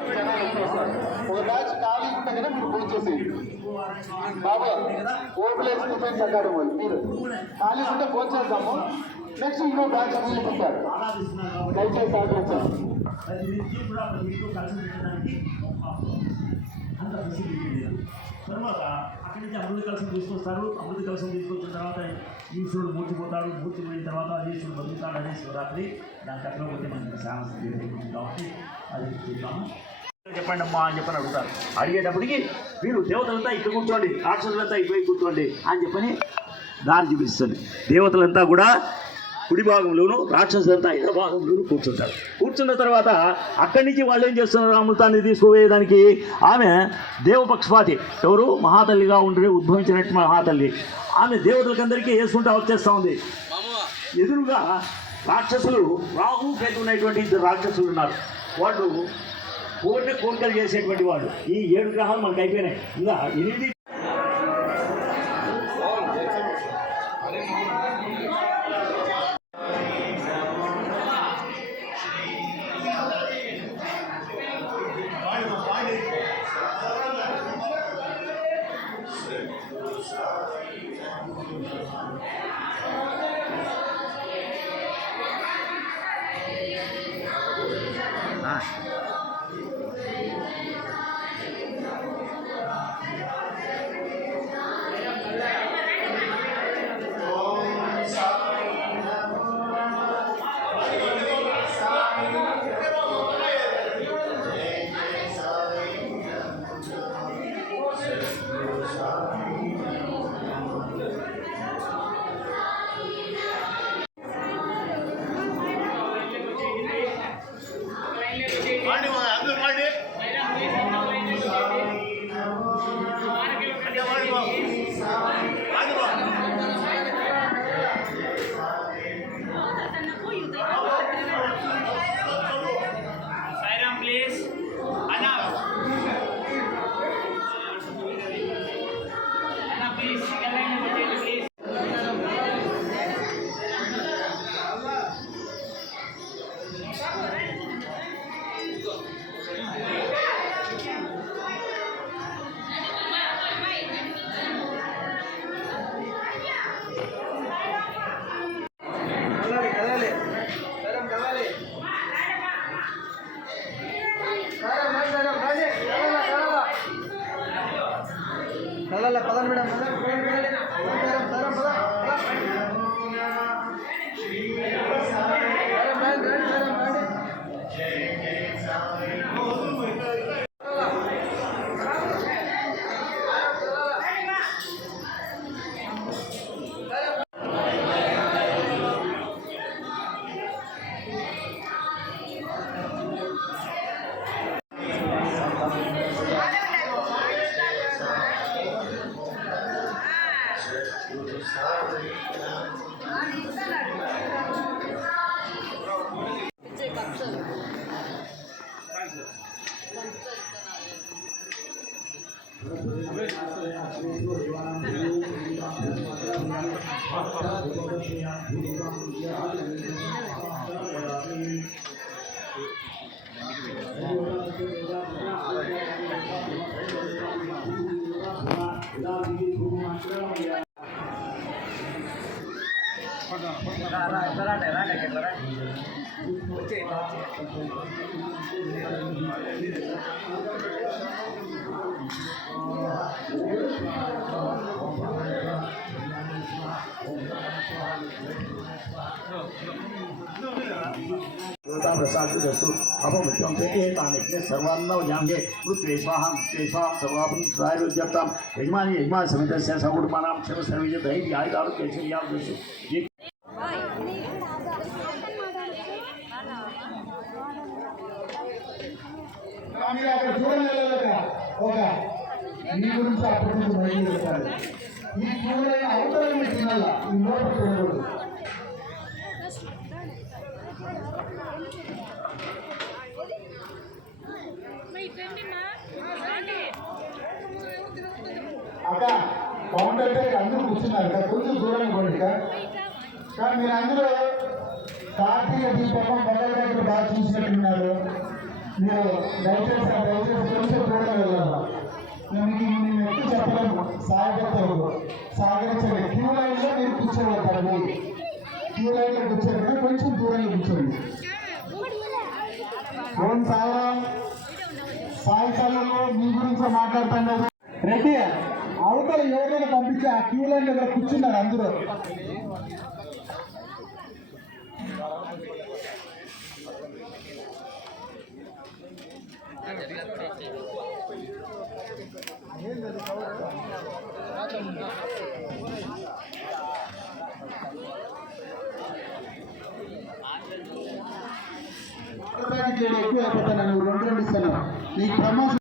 ఒక బ్యాచ్ ఖాళీ ఉంటే కదా మీరు ఫోన్ చేసేది బాబా ఓపెన్ డిఫెన్స్ అకాడమీ మీరు ఖాళీ ఉంటే ఫోన్ చేద్దాము. నెక్స్ట్ ఇంకో బ్యాచ్ తీసుకుంటారు. దయచేసి సహకరించాలి. తర్వాత అక్కడి నుంచి అమృత కలశం తీసుకొస్తారు. అమృత కలశం తీసుకొచ్చిన తర్వాత ఈశ్వరుడు మూర్చిపోతాడు. మూర్చిపోయిన తర్వాత ఈశ్వరుడు బతుకుతాడు. అనే శివరాత్రి దానికి అక్కడ పోతే మనకి శాంతి కాబట్టి అది చూద్దాము. చెప్పండి అమ్మా అని చెప్పని అడుగుతారు. అడిగేటప్పటికి వీరు దేవతలంతా ఇక్కడ కూర్చోండి, రాక్షసులంతా ఇటువైపు కూర్చోండి అని చెప్పని దారి చూపిస్తుంది. దేవతలంతా కూడా కుడి భాగంలోను, రాక్షసులంతా ఇతర భాగంలోను కూర్చుంటారు. కూర్చున్న తర్వాత అక్కడి నుంచి వాళ్ళు ఏం చేస్తున్నారు, అమృతాన్ని తీసుకుపోయేదానికి ఆమె దేవపక్షపాతి, ఎవరు మహాతల్లిగా ఉండి ఉద్భవించినట్టు మహాతల్లి, ఆమె దేవతలకందరికీ వేసుకుంటూ వచ్చేస్తూ ఉంది. ఎదురుగా రాక్షసులు, రాహు కేతు ఉన్నటువంటి ఇద్దరు రాక్షసులు ఉన్నారు. వాళ్ళు కోరికలు చేసేటువంటి వాళ్ళు. ఈ 7 గ్రహాలు మనకు అయిపోయినాయి. ఇంకా 8 పదం మేడం प्रसादस्तु अपमुख्यं एतानि सर्वान्नव जांगे मृत्वे स्वाहा सर्वापं त्रायोज्यतां यजमानी यजमान समितस्य सकुटुंबानां सर्वैः धैर्य आयुरारोग्यैश्वर्याभिवृद्धिः మీ గురించి అప్పుడు బయలుదేరుతారు. ఈ చూడైన అవతలని తినాల, ఈ నోట చూడకూడదు. అక్క కౌంటర్ దగ్గర అందరూ కూర్చున్నారు కదా, కొంచెం దూరం పోండి. కానీ మీరు అందరూ కార్తీక దీపం మొదలు దగ్గర బాగా చూసినట్టున్నారు. మీరు దయచేసి కొంచెం దూరంగా వెళ్ళాలి. నేను ఎక్కువ చెప్పలేము. సాగరించండి. క్యూ లైన్లో మీరు కూర్చోవద్దండి. క్యూ లైన్లో కూర్చోండి, కొంచెం దూరంగా కూర్చోండి. ఓం సాయంకాలంలో మీ గురించి మాట్లాడుతున్నారు. రెడ్డి అవతల ఎవరైనా పంపించి ఆ క్యూ లైన్ దగ్గర కూర్చున్నారు అందరూ. ఎక్కువ అయిపోతాను. 2 ఇస్తాను నీకు ప్రమోషన్.